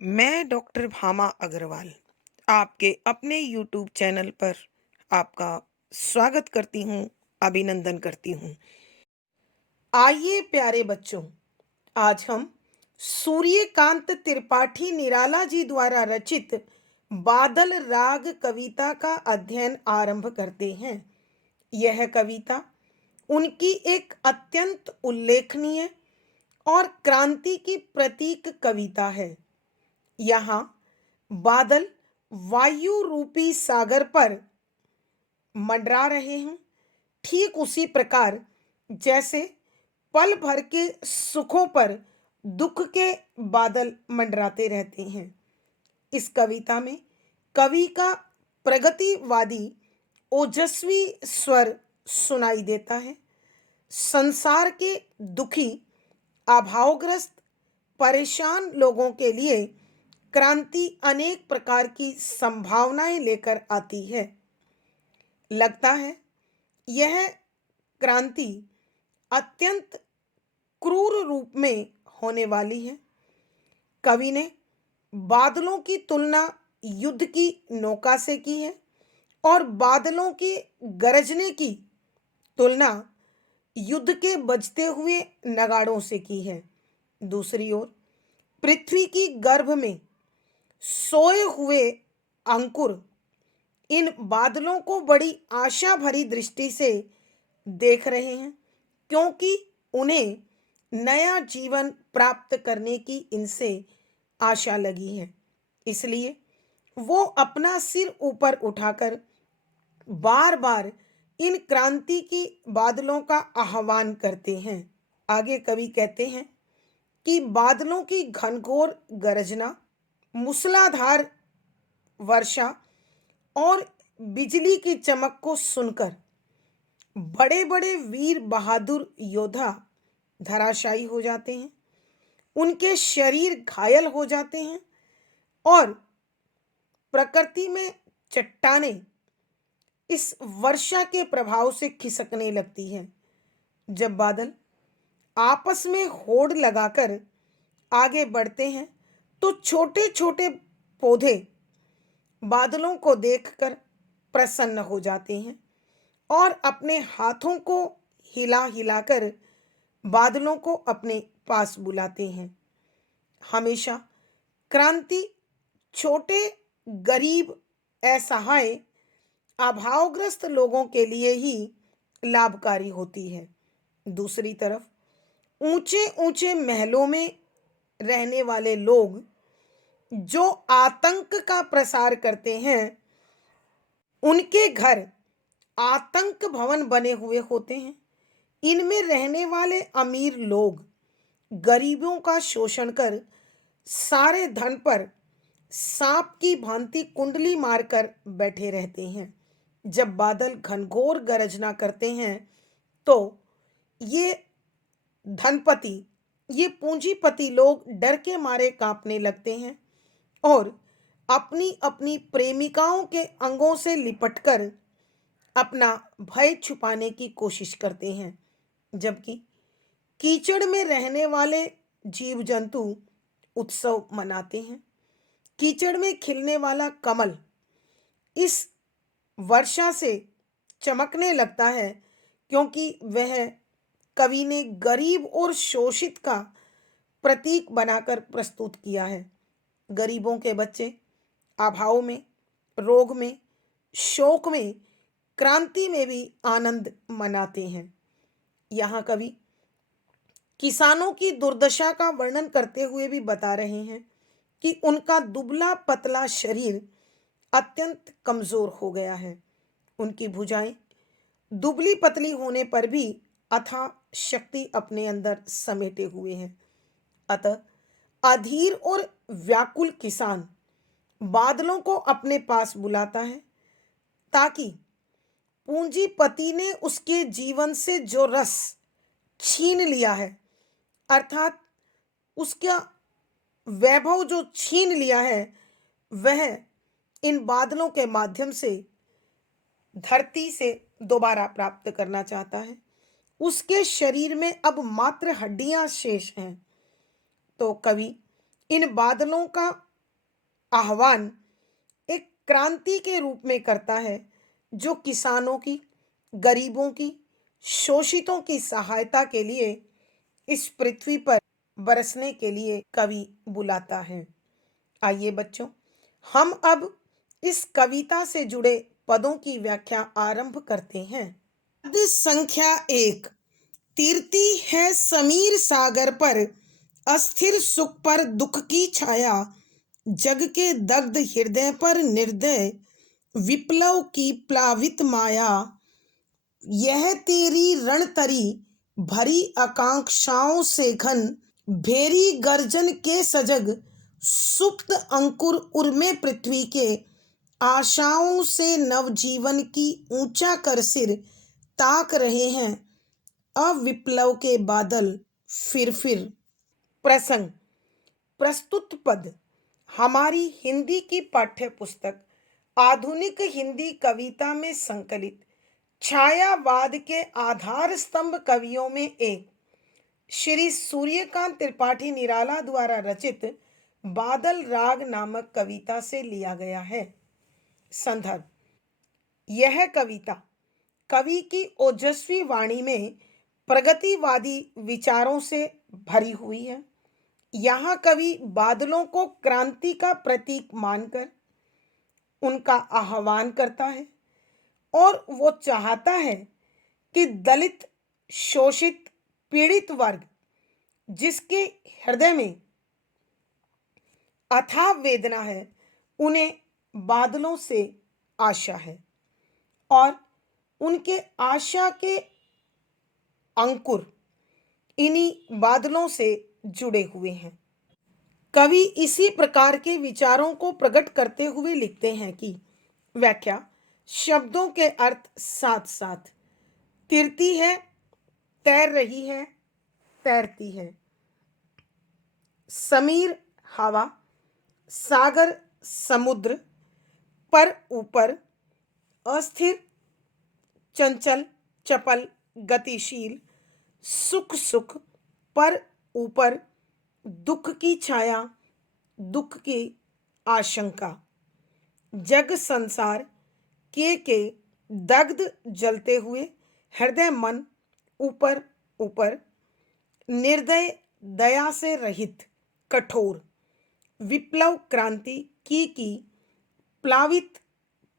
मैं डॉक्टर भामा अग्रवाल आपके अपने यूट्यूब चैनल पर आपका स्वागत करती हूँ, अभिनंदन करती हूँ। आइए प्यारे बच्चों, आज हम सूर्यकांत त्रिपाठी निराला जी द्वारा रचित बादल राग कविता का अध्ययन आरंभ करते हैं। यह कविता उनकी एक अत्यंत उल्लेखनीय और क्रांति की प्रतीक कविता है। यहाँ बादल वायु रूपी सागर पर मंडरा रहे हैं, ठीक उसी प्रकार जैसे पल भर के सुखों पर दुख के बादल मंडराते रहते हैं। इस कविता में कवि का प्रगतिवादी ओजस्वी स्वर सुनाई देता है। संसार के दुखी, अभावग्रस्त, परेशान लोगों के लिए क्रांति अनेक प्रकार की संभावनाएं लेकर आती है। लगता है यह क्रांति अत्यंत क्रूर रूप में होने वाली है। कवि ने बादलों की तुलना युद्ध की नौका से की है और बादलों के गरजने की तुलना युद्ध के बजते हुए नगाड़ों से की है। दूसरी ओर पृथ्वी की गर्भ में सोए हुए अंकुर इन बादलों को बड़ी आशा भरी दृष्टि से देख रहे हैं, क्योंकि उन्हें नया जीवन प्राप्त करने की इनसे आशा लगी है। इसलिए वो अपना सिर ऊपर उठाकर बार बार इन क्रांति की बादलों का आह्वान करते हैं। आगे कवि कहते हैं कि बादलों की घनघोर गरजना, मूसलाधार वर्षा और बिजली की चमक को सुनकर बड़े बड़े वीर बहादुर योद्धा धराशायी हो जाते हैं, उनके शरीर घायल हो जाते हैं और प्रकृति में चट्टानें इस वर्षा के प्रभाव से खिसकने लगती हैं। जब बादल आपस में होड़ लगाकर आगे बढ़ते हैं तो छोटे छोटे पौधे बादलों को देखकर प्रसन्न हो जाते हैं और अपने हाथों को हिला हिलाकर बादलों को अपने पास बुलाते हैं। हमेशा क्रांति छोटे, गरीब, असहाय, अभावग्रस्त लोगों के लिए ही लाभकारी होती है। दूसरी तरफ ऊंचे ऊंचे महलों में रहने वाले लोग जो आतंक का प्रसार करते हैं, उनके घर आतंक भवन बने हुए होते हैं। इनमें रहने वाले अमीर लोग गरीबों का शोषण कर सारे धन पर सांप की भांति कुंडली मारकर बैठे रहते हैं। जब बादल घनघोर गरजना करते हैं तो ये धनपति, ये पूंजीपति लोग डर के मारे कांपने लगते हैं और अपनी अपनी प्रेमिकाओं के अंगों से लिपटकर अपना भय छुपाने की कोशिश करते हैं। जबकि कीचड़ में रहने वाले जीव जंतु उत्सव मनाते हैं। कीचड़ में खिलने वाला कमल इस वर्षा से चमकने लगता है, क्योंकि वह कवि ने गरीब और शोषित का प्रतीक बनाकर प्रस्तुत किया है। गरीबों के बच्चे अभाव में, रोग में, शोक में, क्रांति में भी आनंद मनाते हैं। यहाँ कवि किसानों की दुर्दशा का वर्णन करते हुए भी बता रहे हैं कि उनका दुबला पतला शरीर अत्यंत कमजोर हो गया है। उनकी भुजाएं दुबली पतली होने पर भी अथाह शक्ति अपने अंदर समेटे हुए हैं। अतः अधीर और व्याकुल किसान बादलों को अपने पास बुलाता है ताकि पूंजीपति ने उसके जीवन से जो रस छीन लिया है, अर्थात उसका वैभव जो छीन लिया है, वह इन बादलों के माध्यम से धरती से दोबारा प्राप्त करना चाहता है। उसके शरीर में अब मात्र हड्डियां शेष हैं। तो कवि इन बादलों का आह्वान एक क्रांति के रूप में करता है, जो किसानों की, गरीबों की, शोषितों की सहायता के लिए इस पृथ्वी पर बरसने के लिए कवि बुलाता है। आइए बच्चों, हम अब इस कविता से जुड़े पदों की व्याख्या आरंभ करते हैं। पद संख्या 1। तीरती है समीर सागर पर, अस्थिर सुख पर दुख की छाया, जग के दग्ध हृदय पर निर्दय, विप्लव की प्लावित माया। यह तेरी रणतरी भरी आकांक्षाओं से घन, भेरी गर्जन के सजग, सुप्त अंकुर उर्मे पृथ्वी के, आशाओं से नवजीवन की ऊंचा कर सिर, ताक रहे हैं अविप्लव के बादल फिर। प्रसंग। प्रस्तुत पद हमारी हिंदी की पाठ्य पुस्तक आधुनिक हिंदी कविता में संकलित छायावाद के आधार स्तंभ कवियों में एक श्री सूर्यकांत त्रिपाठी निराला द्वारा रचित बादल राग नामक कविता से लिया गया है। संदर्भ। यह कविता कवि की ओजस्वी वाणी में प्रगतिवादी विचारों से भरी हुई है। यहाँ कवि बादलों को क्रांति का प्रतीक मानकर उनका आह्वान करता है और वो चाहता है कि दलित, शोषित, पीड़ित वर्ग जिसके हृदय में अथाह वेदना है, उन्हें बादलों से आशा है और उनके आशा के अंकुर इन्हीं बादलों से जुड़े हुए हैं। कवि इसी प्रकार के विचारों को प्रकट करते हुए लिखते हैं कि व्याख्या। शब्दों के अर्थ साथ साथ। तिरती है, तैर रही है, तैरती है। समीर हवा, सागर समुद्र, पर ऊपर, अस्थिर, चंचल, चपल, गतिशील, सुख, पर ऊपर, दुख की छाया, दुख की आशंका, जग संसार के दग्ध जलते हुए, हृदय मन ऊपर ऊपर, निर्दय दया से रहित, कठोर, विप्लव क्रांति की प्लावित,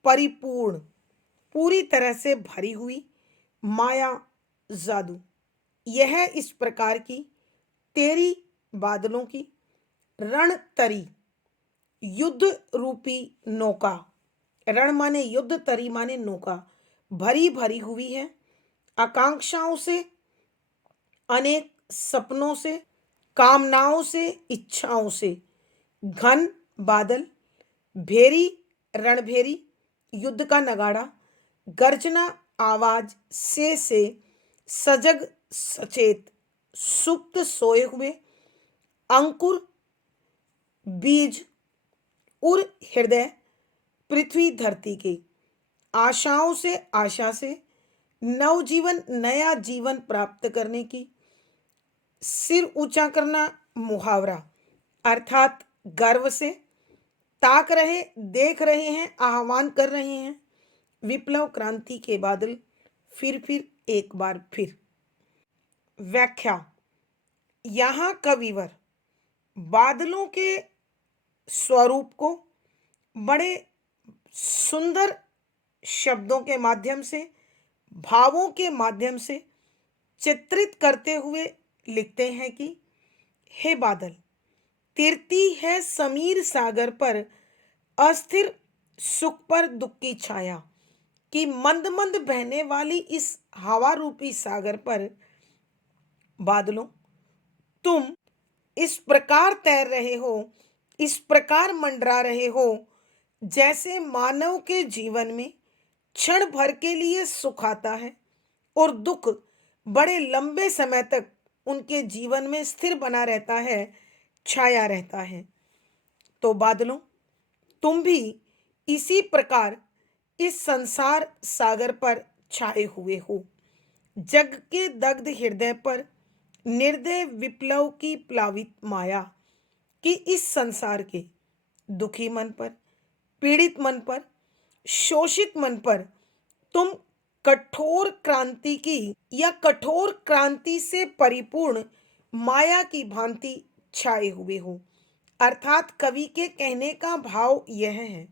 परिपूर्ण, पूरी तरह से भरी हुई, माया, जादू। यह इस प्रकार की तेरी बादलों की रणतरी, युद्ध रूपी नौका, रण माने युद्ध, तरी माने नौका, भरी भरी हुई है आकांक्षाओं से, अनेक सपनों से, कामनाओं से, इच्छाओं से। घन बादल, भेरी रणभेरी, युद्ध का नगाड़ा, गर्जना आवाज से सजग सचेत, सुप्त सोए हुए, अंकुर बीज, उर हृदय, पृथ्वी धरती के, आशाओं से, आशा से, नवजीवन, नया जीवन प्राप्त करने की, सिर ऊंचा करना, मुहावरा अर्थात गर्व से, ताक रहे, देख रहे हैं, आह्वान कर रहे हैं, विप्लव क्रांति के बादल फिर एक बार फिर। व्याख्या। यहाँ कविवर बादलों के स्वरूप को बड़े सुंदर शब्दों के माध्यम से, भावों के माध्यम से चित्रित करते हुए लिखते हैं कि हे बादल, तिरती है समीर सागर पर, अस्थिर सुख पर दुख की छाया, कि मंद मंद बहने वाली इस हवा रूपी सागर पर बादलों, तुम इस प्रकार तैर रहे हो, इस प्रकार मंडरा रहे हो, जैसे मानव के जीवन में क्षण भर के लिए सुख आता है और दुख बड़े लंबे समय तक उनके जीवन में स्थिर बना रहता है, छाया रहता है। तो बादलों, तुम भी इसी प्रकार इस संसार सागर पर छाए हुए हो। जग के दग्ध हृदय पर निर्दय विप्लव की प्लावित माया, कि इस संसार के दुखी मन पर, पीड़ित मन पर, शोषित मन पर तुम कठोर क्रांति की या कठोर क्रांति से परिपूर्ण माया की भांति छाए हुए हो। अर्थात कवि के कहने का भाव यह है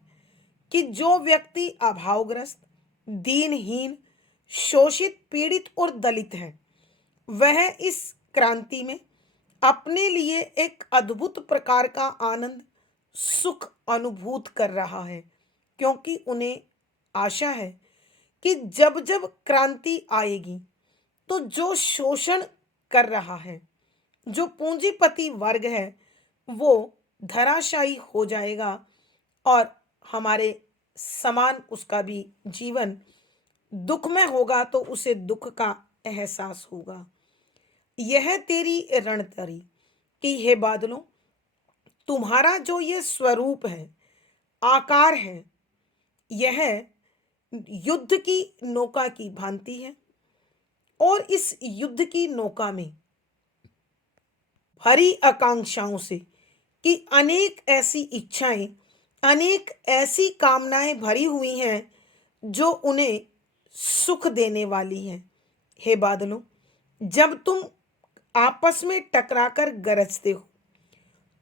कि जो व्यक्ति अभावग्रस्त, दीनहीन, शोषित, पीड़ित और दलित है, वह इस क्रांति में अपने लिए एक अद्भुत प्रकार का आनंद, सुख अनुभूत कर रहा है, क्योंकि उन्हें आशा है कि जब जब क्रांति आएगी तो जो शोषण कर रहा है, जो पूंजीपति वर्ग है, वो धराशायी हो जाएगा और हमारे समान उसका भी जीवन दुख में होगा तो उसे दुख का एहसास होगा। यह तेरी रणतरी कि हे बादलों, तुम्हारा जो ये स्वरूप है, आकार है, यह युद्ध की नौका की भांति है और इस युद्ध की नौका में भरी आकांक्षाओं से कि अनेक ऐसी इच्छाएं, अनेक ऐसी कामनाएं भरी हुई हैं जो उन्हें सुख देने वाली हैं। हे बादलों, जब तुम आपस में टकराकर गरजते हो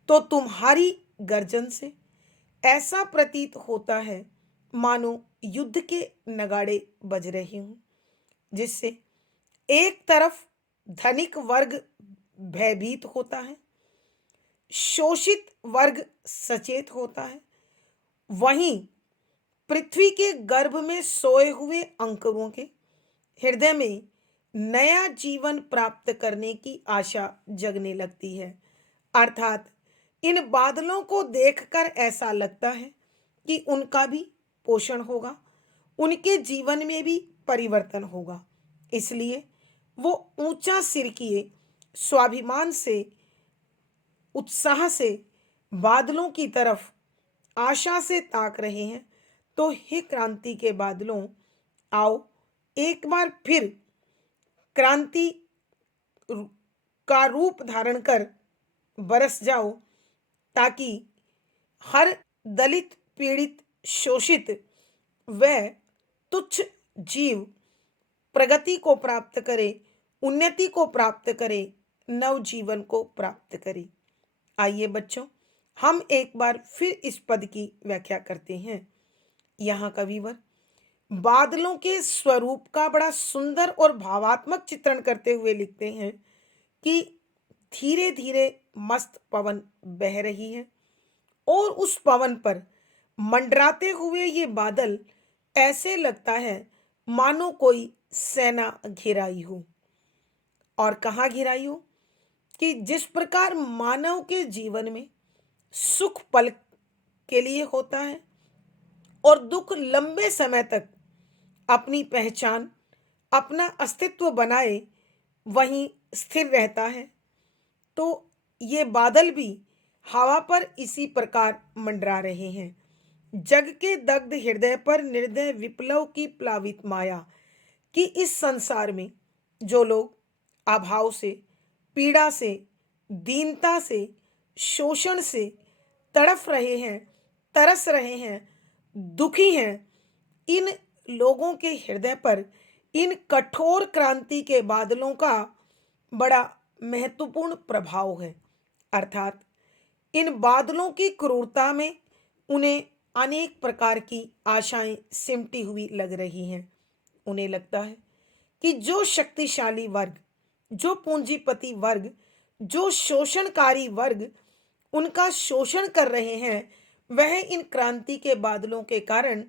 तो तुम्हारी गर्जन से ऐसा प्रतीत होता है मानो युद्ध के नगाड़े बज रहे हों, जिससे एक तरफ धनिक वर्ग भयभीत होता है, शोषित वर्ग सचेत होता है, वहीं पृथ्वी के गर्भ में सोए हुए अंकुरों के हृदय में नया जीवन प्राप्त करने की आशा जगने लगती है। अर्थात इन बादलों को देखकर ऐसा लगता है कि उनका भी पोषण होगा, उनके जीवन में भी परिवर्तन होगा। इसलिए वो ऊंचा सिर किए स्वाभिमान से, उत्साह से बादलों की तरफ आशा से ताक रहे हैं। तो हे क्रांति के बादलों, आओ एक बार फिर क्रांति का रूप धारण कर बरस जाओ, ताकि हर दलित, पीड़ित, शोषित व तुच्छ जीव प्रगति को प्राप्त करे, उन्नति को प्राप्त करे, नव जीवन को प्राप्त करे। आइए बच्चों, हम एक बार फिर इस पद की व्याख्या करते हैं। यहाँ कविवर बादलों के स्वरूप का बड़ा सुंदर और भावात्मक चित्रण करते हुए लिखते हैं कि धीरे धीरे मस्त पवन बह रही है और उस पवन पर मंडराते हुए ये बादल ऐसे लगता है मानो कोई सेना घिराई हो। और कहाँ घिराई हो? कि जिस प्रकार मानव के जीवन में सुख पल के लिए होता है और दुख लंबे समय तक अपनी पहचान, अपना अस्तित्व बनाए वहीं स्थिर रहता है, तो ये बादल भी हवा पर इसी प्रकार मंडरा रहे हैं। जग के दग्ध हृदय पर निर्दय विप्लव की प्लावित माया कि इस संसार में जो लोग अभाव से, पीड़ा से, दीनता से, शोषण से तड़फ रहे हैं, तरस रहे हैं, दुखी हैं, इन लोगों के हृदय पर इन कठोर क्रांति के बादलों का बड़ा महत्वपूर्ण प्रभाव है। अर्थात इन बादलों की क्रूरता में उन्हें अनेक प्रकार की आशाएं सिमटी हुई लग रही हैं। उन्हें लगता है कि जो शक्तिशाली वर्ग, जो पूंजीपति वर्ग, जो शोषणकारी वर्ग उनका शोषण कर रहे हैं, वह इन क्रांति के बादलों के कारण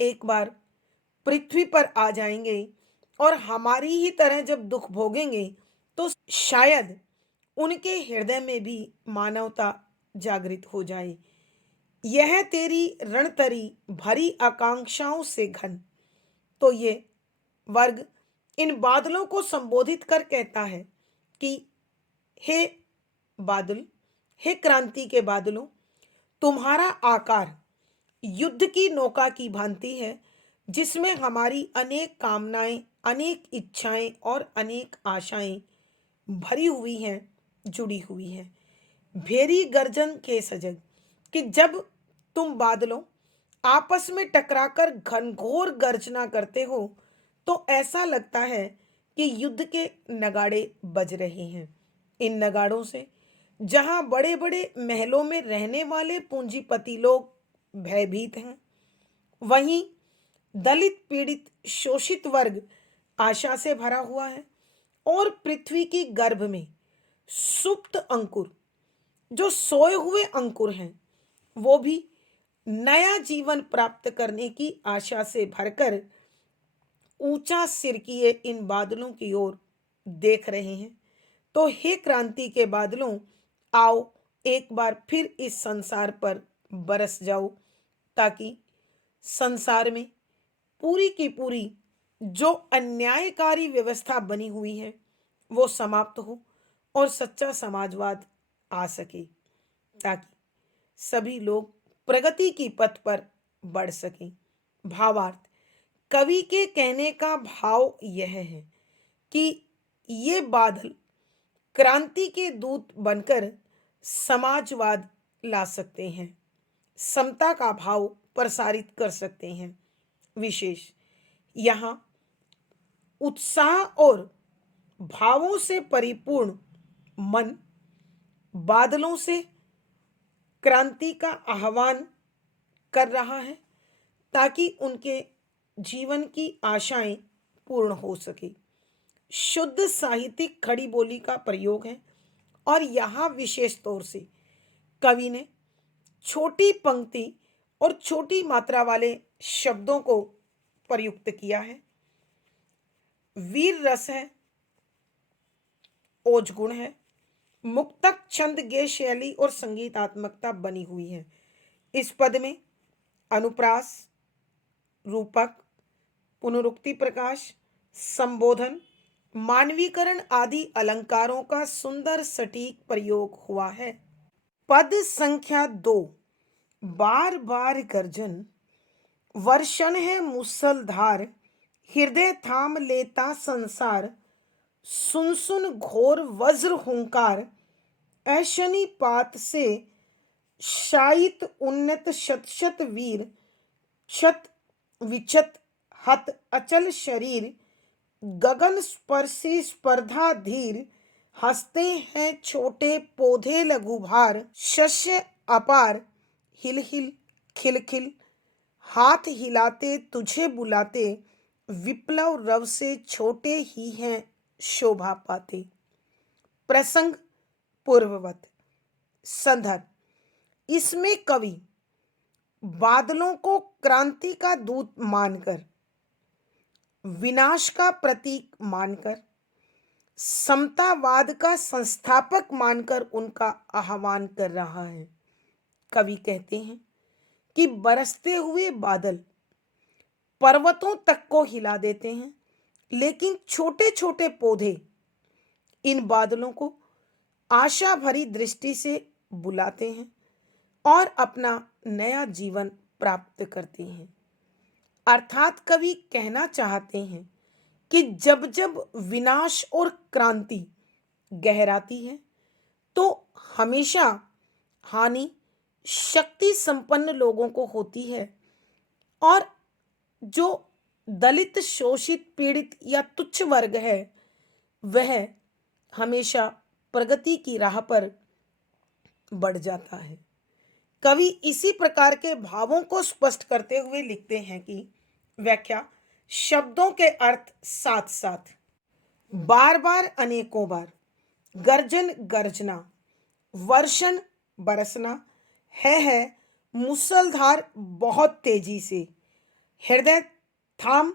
एक बार पृथ्वी पर आ जाएंगे और हमारी ही तरह जब दुख भोगेंगे तो शायद उनके हृदय में भी मानवता जागृत हो जाए। यह तेरी रणतरी भरी आकांक्षाओं से घन। तो ये वर्ग इन बादलों को संबोधित कर कहता है कि हे बादल, हे क्रांति के बादलों, तुम्हारा आकार युद्ध की नौका की भांति है, जिसमें हमारी अनेक कामनाएं, अनेक इच्छाएं और अनेक आशाएं भरी हुई हैं, जुड़ी हुई हैं। भेरी गर्जन के सजग कि जब तुम बादलों आपस में टकराकर घनघोर गर्जना करते हो तो ऐसा लगता है कि युद्ध के नगाड़े बज रहे हैं। इन नगाड़ों से जहां बड़े बड़े महलों में रहने वाले पूंजीपति लोग भयभीत हैं, वहीं दलित पीड़ित शोषित वर्ग आशा से भरा हुआ है। और पृथ्वी की गर्भ में सुप्त अंकुर, जो सोए हुए अंकुर हैं, वो भी नया जीवन प्राप्त करने की आशा से भरकर ऊंचा सिर किए इन बादलों की ओर देख रहे हैं। तो हे क्रांति के बादलों, आओ एक बार फिर इस संसार पर बरस जाओ, ताकि संसार में पूरी की पूरी जो अन्यायकारी व्यवस्था बनी हुई है वो समाप्त हो और सच्चा समाजवाद आ सके, ताकि सभी लोग प्रगति की पथ पर बढ़ सकें। भावार्थ, कवि के कहने का भाव यह है कि ये बादल क्रांति के दूत बनकर समाजवाद ला सकते हैं, समता का भाव प्रसारित कर सकते हैं। विशेष यहाँ उत्साह और भावों से परिपूर्ण मन बादलों से क्रांति का आह्वान कर रहा है, ताकि उनके जीवन की आशाएं पूर्ण हो सके। शुद्ध साहित्यिक खड़ी बोली का प्रयोग है और यहाँ विशेष तौर से कवि ने छोटी पंक्ति और छोटी मात्रा वाले शब्दों को प्रयुक्त किया है। वीर रस है, ओज गुण है, मुक्तक छंद गे शैली और संगीतात्मकता बनी हुई है। इस पद में अनुप्रास, रूपक, पुनरुक्ति प्रकाश, संबोधन, मानवीकरण आदि अलंकारों का सुंदर सटीक प्रयोग हुआ है। पद संख्या 2, बार बार गर्जन, वर्षण है मूसलधार, हृदय थाम लेता संसार, सुन सुन घोर वज्र हुंकार, ऐशनी पात से शायित उन्नत शत शत वीर, क्षत विचत हत अचल शरीर, गगन स्पर्शी स्पर्धा धीर, हंसते हैं छोटे पौधे लघु भार, शस्य अपार हिल हिल खिल खिल, हाथ हिलाते तुझे बुलाते, विप्लव रव से छोटे ही हैं शोभा पाते। प्रसंग पूर्ववत। संदर्भ, इसमें कवि बादलों को क्रांति का दूत मानकर, विनाश का प्रतीक मानकर, समतावाद का संस्थापक मानकर उनका आह्वान कर रहा है। कवि कहते हैं कि बरसते हुए बादल पर्वतों तक को हिला देते हैं, लेकिन छोटे छोटे पौधे इन बादलों को आशा भरी दृष्टि से बुलाते हैं और अपना नया जीवन प्राप्त करते हैं। अर्थात कवि कहना चाहते हैं कि जब जब विनाश और क्रांति गहराती है तो हमेशा हानि शक्ति संपन्न लोगों को होती है, और जो दलित शोषित पीड़ित या तुच्छ वर्ग है वह हमेशा प्रगति की राह पर बढ़ जाता है। कवि इसी प्रकार के भावों को स्पष्ट करते हुए लिखते हैं कि व्याख्या, शब्दों के अर्थ साथ साथ, बार बार अनेकों बार, गर्जन गर्जना, वर्षण बरसना, है मूसलधार बहुत तेजी से, हृदय थाम,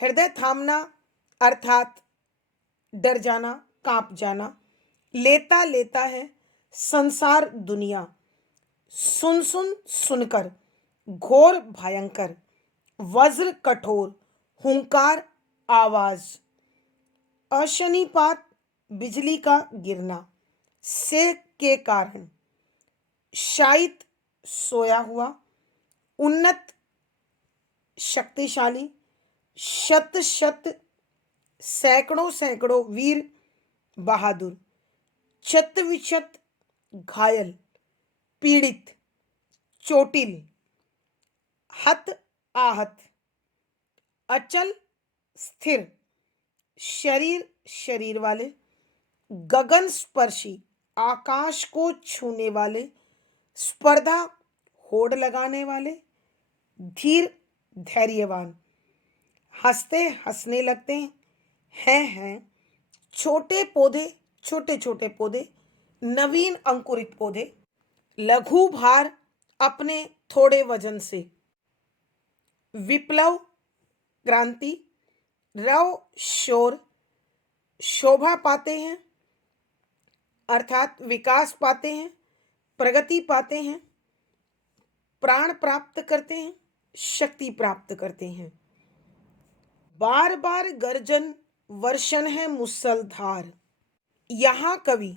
हृदय थामना अर्थात डर जाना, कांप जाना, लेता लेता है संसार दुनिया, सुन सुन सुनकर, घोर भयंकर, वज्र कठोर, हुंकार आवाज, अशनिपात बिजली का गिरना, से के कारण, शायित सोया हुआ, उन्नत शक्तिशाली, शत शत सैकड़ों सैकड़ों वीर बहादुर, शत विशत घायल पीड़ित, चोटिल, हत आहत, अचल स्थिर, शरीर शरीर वाले, गगन स्पर्शी आकाश को छूने वाले, स्पर्धा होड़ लगाने वाले, धीर धैर्यवान, हंसते हंसने लगते हैं, छोटे पौधे, छोटे छोटे पौधे, नवीन अंकुरित पौधे, लघु भार अपने थोड़े वजन से, विप्लव क्रांति, रव शोर, शोभा पाते हैं अर्थात विकास पाते हैं, प्रगति पाते हैं, प्राण प्राप्त करते हैं, शक्ति प्राप्त करते हैं। बार बार गर्जन वर्षण है मुसलधार। यहाँ कवि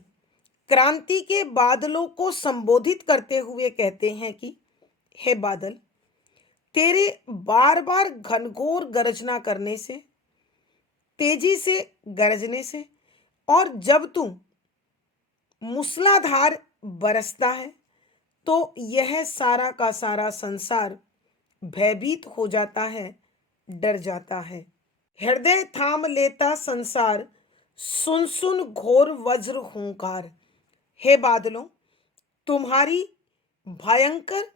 क्रांति के बादलों को संबोधित करते हुए कहते हैं कि हे बादल, तेरे बार बार घनघोर गरजना करने से, तेजी से गरजने से, और जब तू मूसलाधार बरसता है तो यह सारा का सारा संसार भयभीत हो जाता है, डर जाता है। हृदय थाम लेता संसार, सुन सुन घोर वज्र हुंकार। हे बादलों, तुम्हारी भयंकर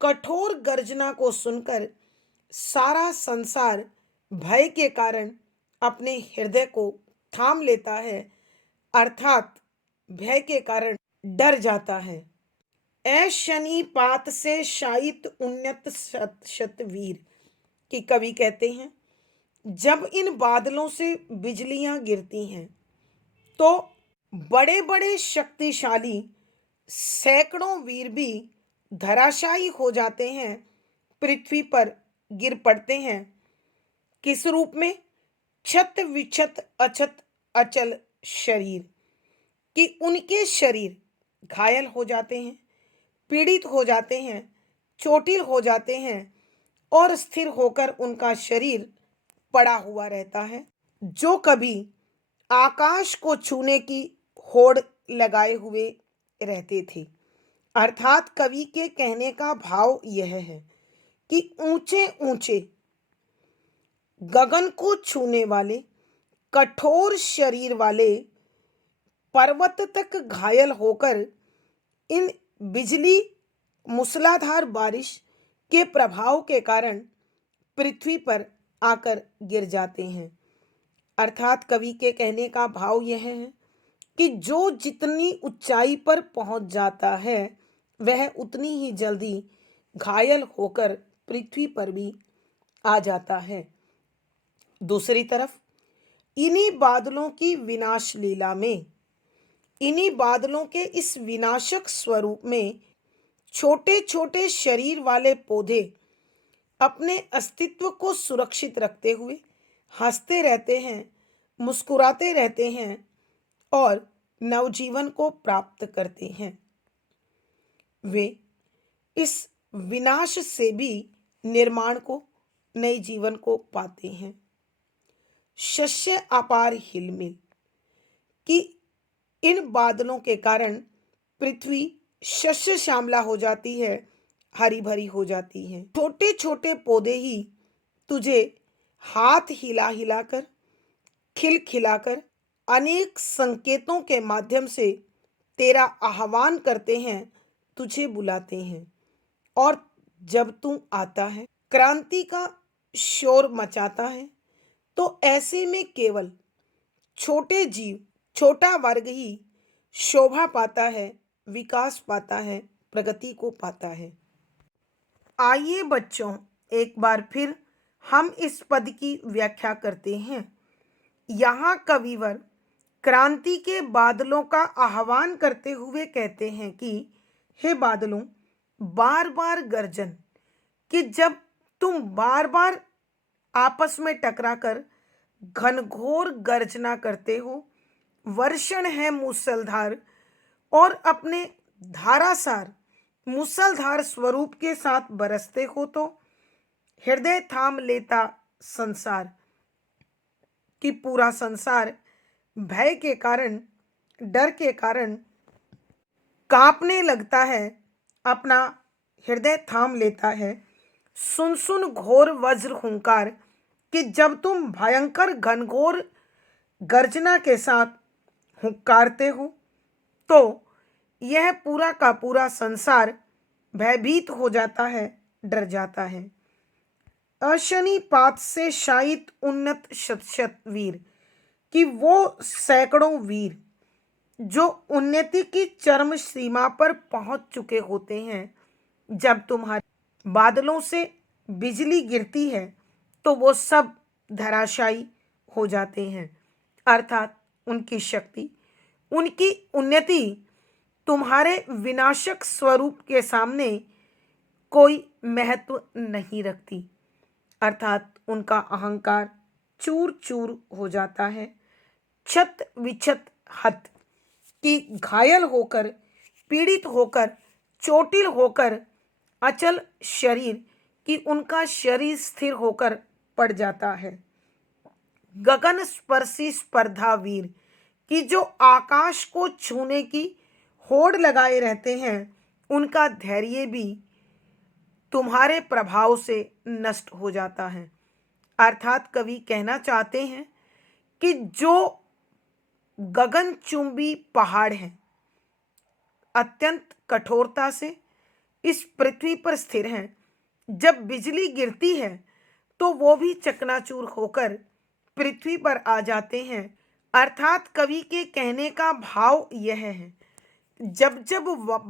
कठोर गर्जना को सुनकर सारा संसार भय के कारण अपने हृदय को थाम लेता है, अर्थात भय के कारण डर जाता है। ऐ शनि पात से शायित उन्नत शत शत वीर, कि कवि कहते हैं जब इन बादलों से बिजलियां गिरती हैं तो बड़े बड़े शक्तिशाली सैकड़ों वीर भी धराशायी हो जाते हैं, पृथ्वी पर गिर पड़ते हैं। किस रूप में? छत विछत अछत अचल शरीर, कि उनके शरीर घायल हो जाते हैं, पीड़ित हो जाते हैं, चोटिल हो जाते हैं और स्थिर होकर उनका शरीर पड़ा हुआ रहता है। जो कभी आकाश को छूने की होड़ लगाए हुए रहते थे। अर्थात कवि के कहने का भाव यह है कि ऊंचे ऊंचे गगन को छूने वाले कठोर शरीर वाले पर्वत तक घायल होकर इन बिजली मूसलाधार बारिश के प्रभाव के कारण पृथ्वी पर आकर गिर जाते हैं। अर्थात कवि के कहने का भाव यह है कि जो जितनी ऊंचाई पर पहुंच जाता है वह उतनी ही जल्दी घायल होकर पृथ्वी पर भी आ जाता है। दूसरी तरफ इन्हीं बादलों की विनाश लीला में, इन्हीं बादलों के इस विनाशक स्वरूप में छोटे छोटे शरीर वाले पौधे अपने अस्तित्व को सुरक्षित रखते हुए हंसते रहते हैं, मुस्कुराते रहते हैं और नवजीवन को प्राप्त करते हैं। वे इस विनाश से भी निर्माण को, नए जीवन को पाते हैं। शस्य अपार हिलमिल, कि इन बादलों के कारण पृथ्वी शस्य श्यामला हो जाती है, हरी भरी हो जाती है। छोटे छोटे पौधे ही तुझे हाथ हिला हिलाकर, खिल खिलाकर, अनेक संकेतों के माध्यम से तेरा आह्वान करते हैं, तुझे बुलाते हैं। और जब तू आता है, क्रांति का शोर मचाता है, तो ऐसे में केवल छोटे जीव, छोटा वर्ग ही शोभा पाता है, विकास पाता है, प्रगति को पाता है। आइए बच्चों, एक बार फिर हम इस पद की व्याख्या करते हैं। यहाँ कविवर क्रांति के बादलों का आह्वान करते हुए कहते हैं कि हे बादलों, बार बार गर्जन, कि जब तुम बार बार आपस में टकराकर घनघोर गर्जना करते हो, वर्षण है मूसलधार, और अपने धारासार मूसलधार स्वरूप के साथ बरसते हो, तो हृदय थाम लेता संसार, कि पूरा संसार भय के कारण, डर के कारण कांपने लगता है, अपना हृदय थाम लेता है। सुन सुन घोर वज्र हुंकार, कि जब तुम भयंकर घनघोर गर्जना के साथ हुंकारते हो तो यह पूरा का पूरा संसार भयभीत हो जाता है, डर जाता है। अशनि पात से शायित उन्नत शत शत वीर, कि वो सैकड़ों वीर जो उन्नति की चरम सीमा पर पहुंच चुके होते हैं, जब तुम्हारे बादलों से बिजली गिरती है तो वो सब धराशायी हो जाते हैं। अर्थात उनकी शक्ति, उनकी उन्नति तुम्हारे विनाशक स्वरूप के सामने कोई महत्व नहीं रखती। अर्थात उनका अहंकार चूर चूर हो जाता है, छत विछत हत, कि घायल होकर, पीड़ित होकर, चोटिल होकर, अचल शरीर, कि उनका शरीर स्थिर होकर पड़ जाता है। गगन स्पर्शी स्पर्धा वीर, कि जो आकाश को छूने की होड़ लगाए रहते हैं, उनका धैर्य भी तुम्हारे प्रभाव से नष्ट हो जाता है। अर्थात कवि कहना चाहते हैं कि जो गगनचुंबी पहाड़ है, अत्यंत कठोरता से इस पृथ्वी पर स्थिर हैं, जब बिजली गिरती है तो वो भी चकनाचूर होकर पृथ्वी पर आ जाते हैं। अर्थात कवि के कहने का भाव यह है, जब जब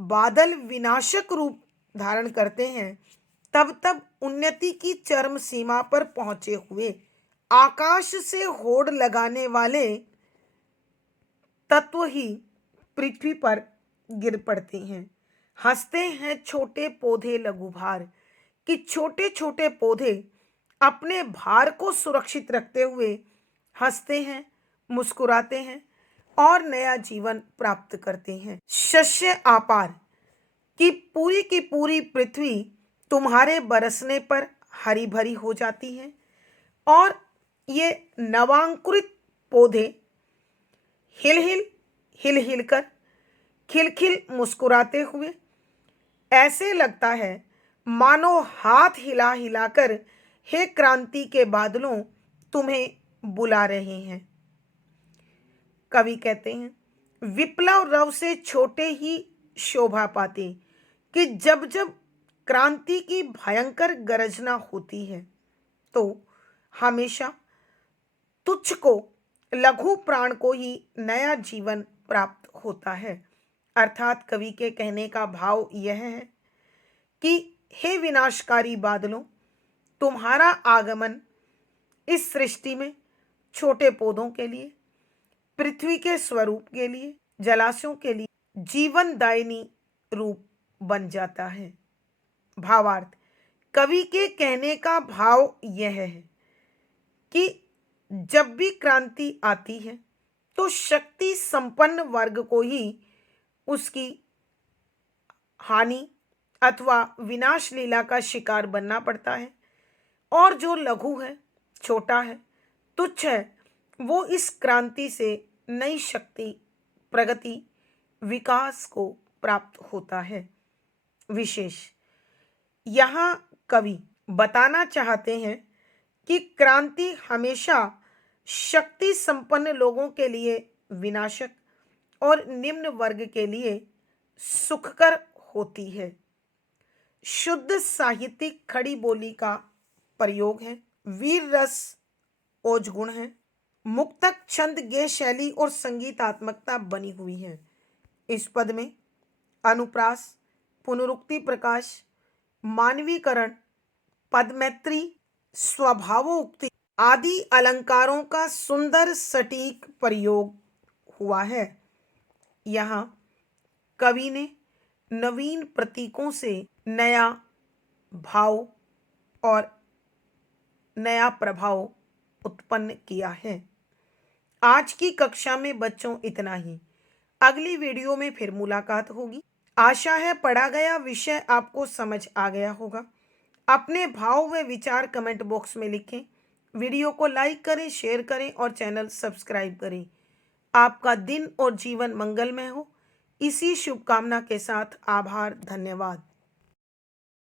बादल विनाशक रूप धारण करते हैं, तब तब उन्नति की चरम सीमा पर पहुंचे हुए आकाश से होड़ लगाने वाले तत्व ही पृथ्वी पर गिर पड़ते हैं। हंसते हैं छोटे पौधे लघु भार, कि छोटे छोटे पौधे अपने भार को सुरक्षित रखते हुए हंसते हैं, मुस्कुराते हैं और नया जीवन प्राप्त करते हैं। शस्य अपार, की पूरी पृथ्वी तुम्हारे बरसने पर हरी भरी हो जाती है और ये नवांकुरित पौधे हिल हिल कर, खिलखिल मुस्कुराते हुए ऐसे लगता है मानो हाथ हिला हिलाकर हे क्रांति के बादलों तुम्हें बुला रहे हैं। कवि कहते हैं विप्लव रव से छोटे ही शोभा पाते, कि जब जब क्रांति की भयंकर गर्जना होती है तो हमेशा तुच्छ को, लघु प्राण को ही नया जीवन प्राप्त होता है। अर्थात कवि के कहने का भाव यह है कि हे विनाशकारी बादलों, तुम्हारा आगमन इस सृष्टि में छोटे पौधों के लिए, पृथ्वी के स्वरूप के लिए, जलाशयों के लिए जीवनदायिनी रूप बन जाता है। भावार्थ, कवि के कहने का भाव यह है कि जब भी क्रांति आती है तो शक्ति संपन्न वर्ग को ही उसकी हानि अथवा विनाश लीला का शिकार बनना पड़ता है, और जो लघु है, छोटा है, तुच्छ है, वो इस क्रांति से नई शक्ति, प्रगति, विकास को प्राप्त होता है। विशेष यहाँ कवि बताना चाहते हैं कि क्रांति हमेशा शक्ति संपन्न लोगों के लिए विनाशक और निम्न वर्ग के लिए सुखकर होती है। शुद्ध साहित्यिक खड़ी बोली का प्रयोग है, वीर रस ओज गुण है, मुक्तक छंद गे शैली और संगीतात्मकता बनी हुई है। इस पद में अनुप्रास, पुनरुक्ति प्रकाश, मानवीकरण, पदमैत्री, स्वभावोक्ति आदि अलंकारों का सुंदर सटीक प्रयोग हुआ है। यहाँ कवि ने नवीन प्रतीकों से नया भाव और नया प्रभाव उत्पन्न किया है। आज की कक्षा में बच्चों इतना ही। अगली वीडियो में फिर मुलाकात होगी। आशा है पढ़ा गया विषय आपको समझ आ गया होगा। अपने भाव व विचार कमेंट बॉक्स में लिखें। वीडियो को लाइक करें, शेयर करें और चैनल सब्सक्राइब करें। आपका दिन और जीवन मंगलमय हो, इसी शुभकामना के साथ आभार, धन्यवाद।